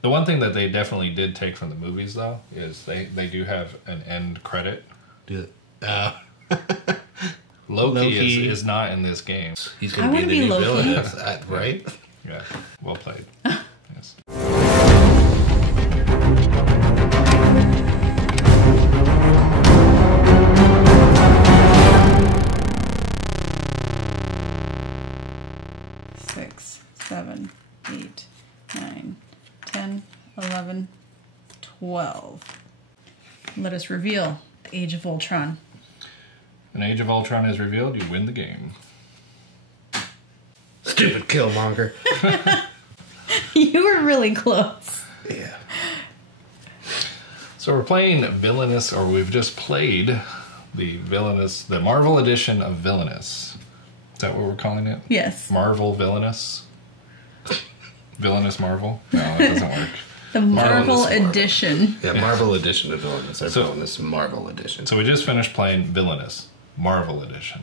The one thing that they definitely did take from the movies, though, is they do have an end credit. Loki is not in this game. He's going to be the new villain, right? Yeah, well played. Yes. Six, 7, 8, 9, 10, 11, 12. Let us reveal the Age of Ultron. When Age of Ultron is revealed, you win the game. Stupid Killmonger. You were really close. Yeah. So we're playing Villainous, or we've just played the Villainous, the Marvel edition of Villainous. Is that what we're calling it? Yes. Marvel Villainous? Villainous Marvel? No, it doesn't work. The Marvel edition. Yeah, Marvel edition of Villainous. I'm calling this Marvel edition. So we just finished playing Villainous, Marvel edition.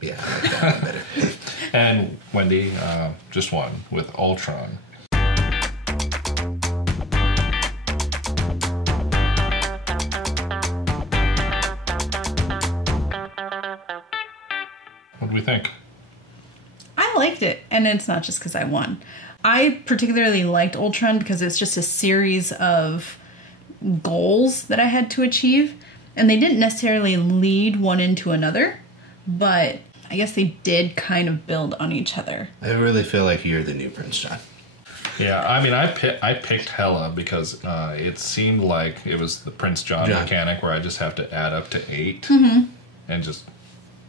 Yeah, I like that one better. And Wendy just won with Ultron. What do we think? I liked it, and it's not just because I won. I particularly liked Ultron because it's just a series of goals that I had to achieve, and they didn't necessarily lead one into another, but I guess they did kind of build on each other. I really feel like you're the new Prince John. Yeah, I mean, I picked Hela because it seemed like it was the Prince John mechanic where I just have to add up to 8 and just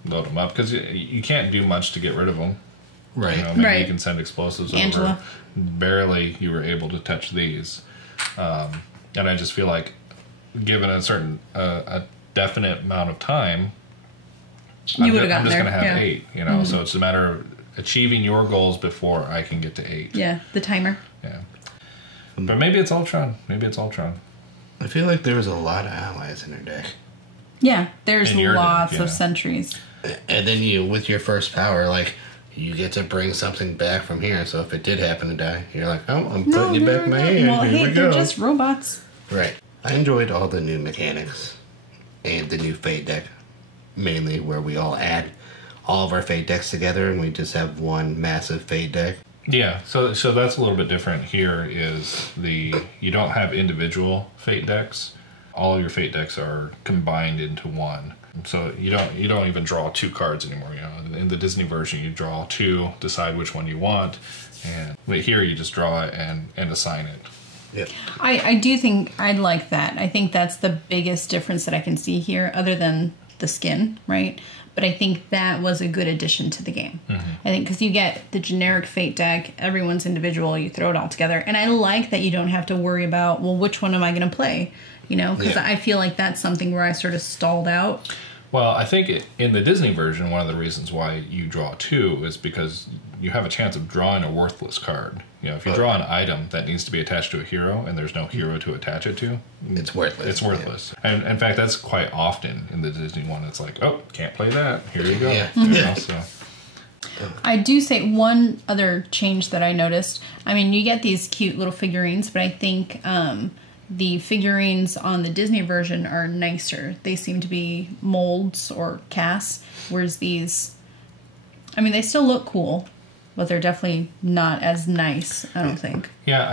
load them up, because you can't do much to get rid of them. Right. You know, maybe you can send explosives Angela. over. Barely you were able to touch these. And I just feel like given a certain, a definite amount of time, I'm just going to have 8, you know? So it's a matter of achieving your goals before I can get to 8. Yeah, the timer. Yeah. But maybe it's Ultron. Maybe it's Ultron. I feel like there was a lot of allies in her deck. Yeah, there's In your lots deck, of sentries. And then you, with your first power, like, you get to bring something back from here. So if it did happen to die, you're like, oh, I'm putting you back in my hand. Well, here hey, we they're go. just robots. Right. I enjoyed all the new mechanics and the new Fate deck. Mainly where we all add all of our Fate decks together and we just have one massive Fate deck. Yeah, so that's a little bit different here. Is you don't have individual Fate decks. All your Fate decks are combined into one. So you don't even draw 2 cards anymore. You know, in the Disney version, you draw 2, decide which one you want, but here you just draw it and assign it. Yep. I do think I'd like that. I think that's the biggest difference that I can see here, other than the skin, right? But I think that was a good addition to the game. I think because you get the generic Fate deck, everyone's individual, you throw it all together. And I like that you don't have to worry about, well, which one am I going to play? You know, because I feel like that's something where I sort of stalled out. Well, I think in the Disney version, one of the reasons why you draw 2 is because you have a chance of drawing a worthless card. You know, if you draw an item that needs to be attached to a hero and there's no hero to attach it to, it's worthless. It's worthless. Yeah. And in fact, that's quite often in the Disney one. It's like, oh, can't play that. Here you go. Yeah. You know, so. I do say one other change that I noticed. I mean, you get these cute little figurines, but I think the figurines on the Disney version are nicer. They seem to be molds or casts, whereas these, I mean, they still look cool, but they're definitely not as nice, I don't think. Yeah,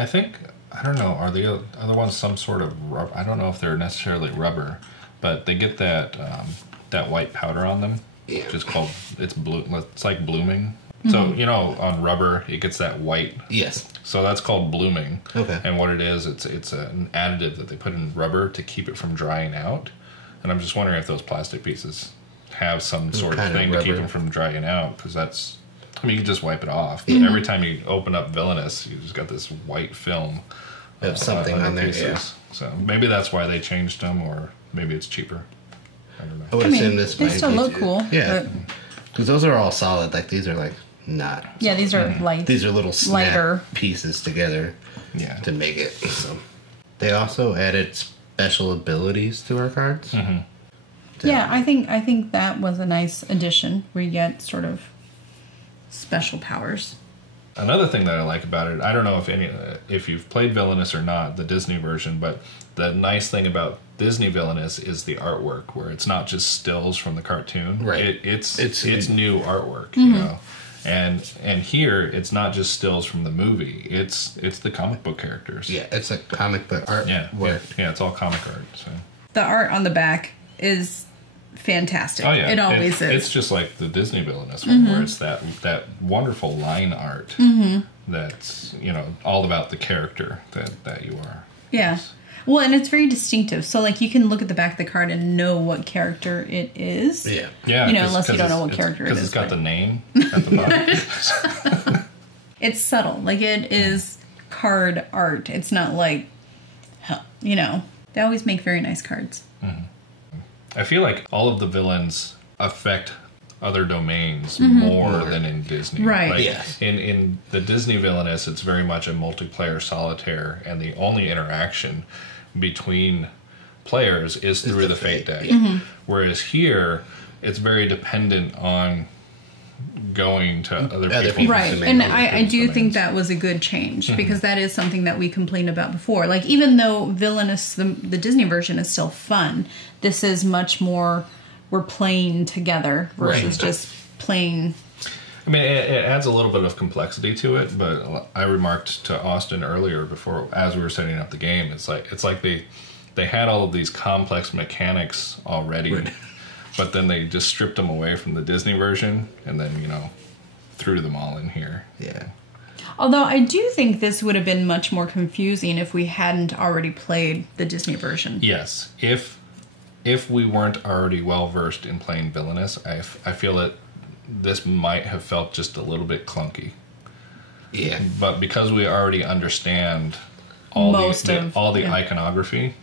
I don't know, are the other ones some sort of rubber? I don't know if they're necessarily rubber, but they get that that white powder on them, which is called, it's like blooming. So, you know, on rubber, it gets that white. Yes. So that's called blooming. Okay. And what it is, it's an additive that they put in rubber to keep it from drying out. And I'm just wondering if those plastic pieces have some sort of thing to keep them from drying out, because that's, I mean, you can just wipe it off. But every time you open up Villainous, you just got this white film of something on there. Pieces. Yeah. So maybe that's why they changed them, or maybe it's cheaper. I don't know. I would assume this they still look cool. Yeah. Because those are all solid. Like, these are like not. Yeah, these are light. These are little snap lighter pieces together to make it. So they also added special abilities to our cards. Yeah, I think that was a nice addition where you get sort of special powers. Another thing that I like about it, I don't know if you've played Villainous or not, the Disney version, but the nice thing about Disney Villainous is the artwork, where it's not just stills from the cartoon. Right. It's new artwork, you know. And here it's not just stills from the movie. It's the comic book characters. Yeah, it's a comic book art work. Yeah, it's all comic art. So The art on the back is fantastic. oh yeah, It always is. It's just like the Disney Villainous one, where it's that wonderful line art that's all about the character that you are. Yeah. Well, and it's very distinctive. So, like, you can look at the back of the card and know what character it is. Yeah. Yeah. Unless you don't know what character it is. Because it's got the name at the bottom. It's subtle. Like, it is card art. It's not like, they always make very nice cards. I feel like all of the villains affect other domains more than in Disney. Right. Like, Yes. In the Disney Villainous, it's very much a multiplayer solitaire, and the only interaction between players is through the fate deck. Whereas here, it's very dependent on going to other people. Right. And I do think that was a good change, because that is something that we complained about before. Like, even though Villainous, the Disney version, is still fun, this is much more we're playing together versus just playing. I mean, it adds a little bit of complexity to it, but I remarked to Austin earlier before, as we were setting up the game, it's like they had all of these complex mechanics already, but then they just stripped them away from the Disney version, and then threw them all in here. Yeah. Although I do think this would have been much more confusing if we hadn't already played the Disney version. Yes, if we weren't already well versed in playing Villainous, I feel that this might have felt just a little bit clunky. Yeah. But because we already understand all the iconography,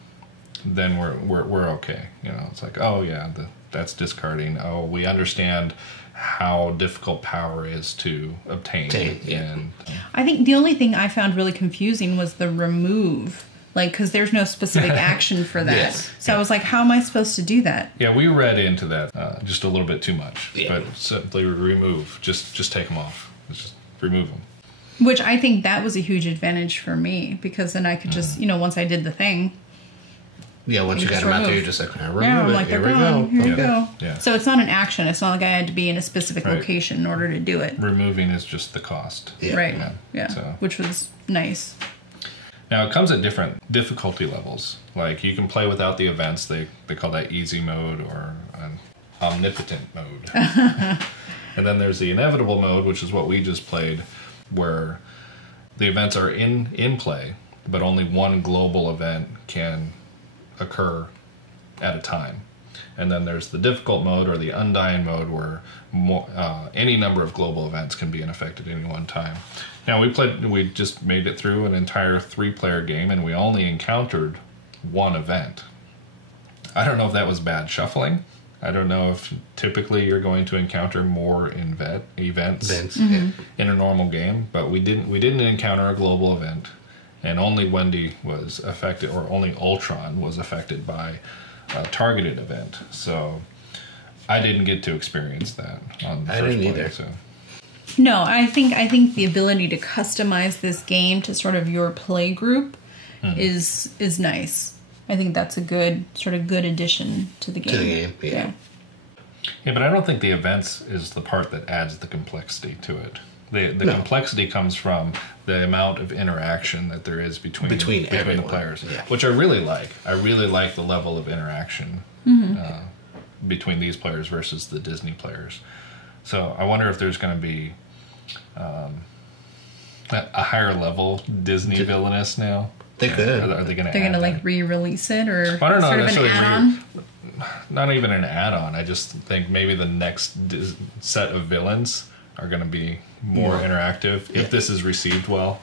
then we're okay. It's like, oh yeah, that's discarding. Oh, we understand how difficult power is to obtain. And I think the only thing I found really confusing was the remove. Like, because there's no specific action for that. Yes. So I was like, how am I supposed to do that? Yeah, we read into that just a little bit too much. Yeah. But simply remove. Just take them off. Just remove them. Which I think that was a huge advantage for me, because then I could just, once I did the thing. Yeah, once you got them out there, you're just like, remove I'm it. like, Here they're we gone. go. Here we go. Yeah. So it's not an action. It's not like I had to be in a specific location in order to do it. Removing is just the cost. Yeah. Right. Yeah. So. Which was nice. Now, it comes at different difficulty levels. Like, you can play without the events. They call that easy mode or an omnipotent mode. And then there's the inevitable mode, which is what we just played, where the events are in play, but only one global event can occur at a time. And then there's the difficult mode or the undying mode, where any number of global events can be in effect at any one time. Now, we just made it through an entire 3-player game, and we only encountered one event. I don't know if that was bad shuffling. I don't know if typically you're going to encounter more events in a normal game, but we didn't encounter a global event, and only Wendy was affected, or only Ultron was affected by a targeted event. So I didn't get to experience that on the first didn't play, either. So. No, I think the ability to customize this game to sort of your play group is nice. I think that's a good addition to the game. Yeah. Yeah, but I don't think the events is the part that adds the complexity to it. The complexity comes from the amount of interaction that there is between the players, which I really like. I really like the level of interaction between these players versus the Disney players. So I wonder if there's going to be a higher level Disney Villainous now. They could. Are they going to? They're going to like re-release it, or I don't know, sort of an add-on. Not even an add-on. I just think maybe the next set of villains are going to be more interactive if this is received well.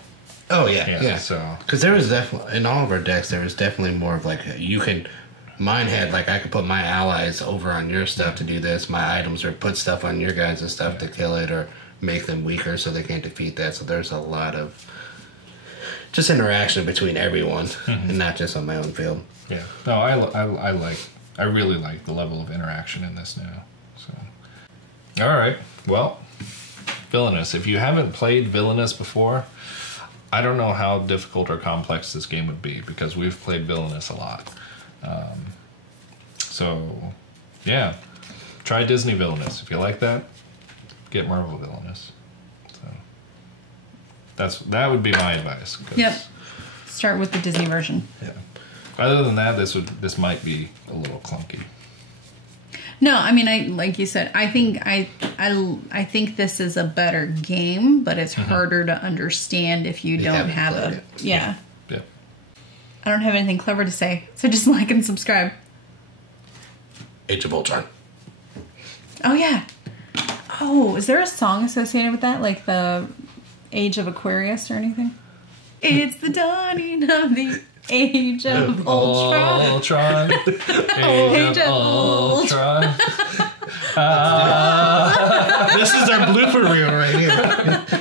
Oh yeah. So because there was definitely in all of our decks, there was definitely more of like mine had like I could put my allies over on your stuff to do this, my items, or put stuff on your guys' stuff to kill it or make them weaker so they can't defeat that. So there's a lot of just interaction between everyone and not just on my own field. Yeah. No, I really like the level of interaction in this now. So all right. Well, Villainous. If you haven't played Villainous before, I don't know how difficult or complex this game would be because we've played Villainous a lot. So, yeah. Try Disney Villainous. If you like that, get Marvel Villainous. So that would be my advice. Yep. Start with the Disney version. Yeah. Other than that, this might be a little clunky. No, I mean, I like you said, I think this is a better game, but it's harder to understand if you don't have a Yeah. I don't have anything clever to say, so just like and subscribe. Age of Ultron. Oh yeah. Oh, is there a song associated with that, like the Age of Aquarius or anything? It's the dawning of the Age of Ultron. Age of Ultron. This is our blooper reel right here.